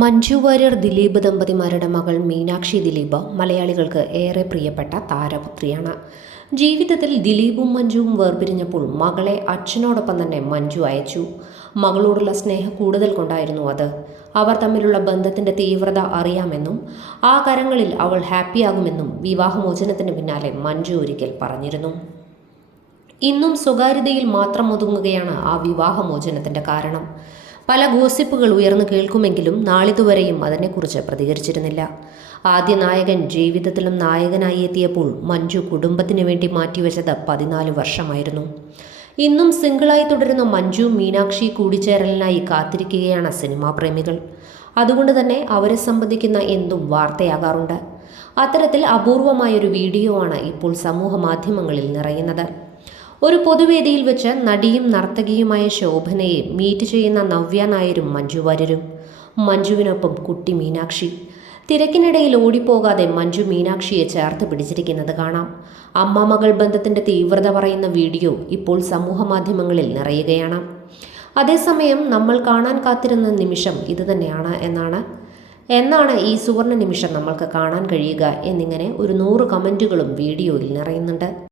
മഞ്ജു വാര്യർ ദിലീപ് ദമ്പതിമാരുടെ മകൾ മീനാക്ഷി ദിലീപ് മലയാളികൾക്ക് ഏറെ പ്രിയപ്പെട്ട താരപുത്രിയാണ്. ജീവിതത്തിൽ ദിലീപും മഞ്ജുവും വേർപിരിഞ്ഞപ്പോൾ മകളെ അച്ഛനോടൊപ്പം തന്നെ മഞ്ജു അയച്ചു. മകളോടുള്ള സ്നേഹം കൂടുതൽ കൊണ്ടായിരുന്നു അത്. അവർ തമ്മിലുള്ള ബന്ധത്തിന്റെ തീവ്രത അറിയാമെന്നും ആ കരങ്ങളിൽ അവൾ ഹാപ്പിയാകുമെന്നും വിവാഹമോചനത്തിന് പിന്നാലെ മഞ്ജു ഒരിക്കൽ പറഞ്ഞിരുന്നു. ഇന്നും സ്വകാര്യതയിൽ മാത്രം ഒതുങ്ങുകയാണ് ആ വിവാഹമോചനത്തിന്റെ കാരണം. പല ഗോസിപ്പുകൾ ഉയർന്നു കേൾക്കുമെങ്കിലും നാളിതുവരെയും അതിനെക്കുറിച്ച് പ്രതികരിച്ചിരുന്നില്ല. ആദ്യ നായകൻ ജീവിതത്തിലും നായകനായി എത്തിയപ്പോൾ മഞ്ജു കുടുംബത്തിനു വേണ്ടി മാറ്റിവെച്ചത് 14 വർഷമായിരുന്നു. ഇന്നും സിംഗിളായി തുടരുന്ന മഞ്ജു മീനാക്ഷി കൂടിച്ചേരലിനായി കാത്തിരിക്കുകയാണ് സിനിമാ പ്രേമികൾ. അതുകൊണ്ട് തന്നെ അവരെ സംബന്ധിക്കുന്ന എന്തും വാർത്തയാകാറുണ്ട്. അത്തരത്തിൽ അപൂർവമായൊരു വീഡിയോ ആണ് ഇപ്പോൾ സമൂഹ മാധ്യമങ്ങളിൽ നിറയുന്നത്. ഒരു പൊതുവേദിയിൽ വെച്ച് നടിയും നർത്തകിയുമായ ശോഭനയെ മീറ്റ് ചെയ്യുന്ന നവ്യ നായരും മഞ്ജു വാര്യരും. മഞ്ജുവിനൊപ്പം കുട്ടി മീനാക്ഷി. തിരക്കിനിടയിൽ ഓടിപ്പോകാതെ മഞ്ജു മീനാക്ഷിയെ ചേർത്ത് പിടിച്ചിരിക്കുന്നത് കാണാം. അമ്മ മകൾ ബന്ധത്തിന്റെ തീവ്രത പറയുന്ന വീഡിയോ ഇപ്പോൾ സമൂഹ മാധ്യമങ്ങളിൽ നിറയുകയാണ്. അതേസമയം നമ്മൾ കാണാൻ കാത്തിരുന്ന നിമിഷം ഇത് തന്നെയാണ് എന്നാണ് ഈ സുവർണ നിമിഷം നമ്മൾക്ക് കാണാൻ കഴിയുക എന്നിങ്ങനെ ഒരു 100 കമന്റുകളും വീഡിയോയിൽ നിറയുന്നുണ്ട്.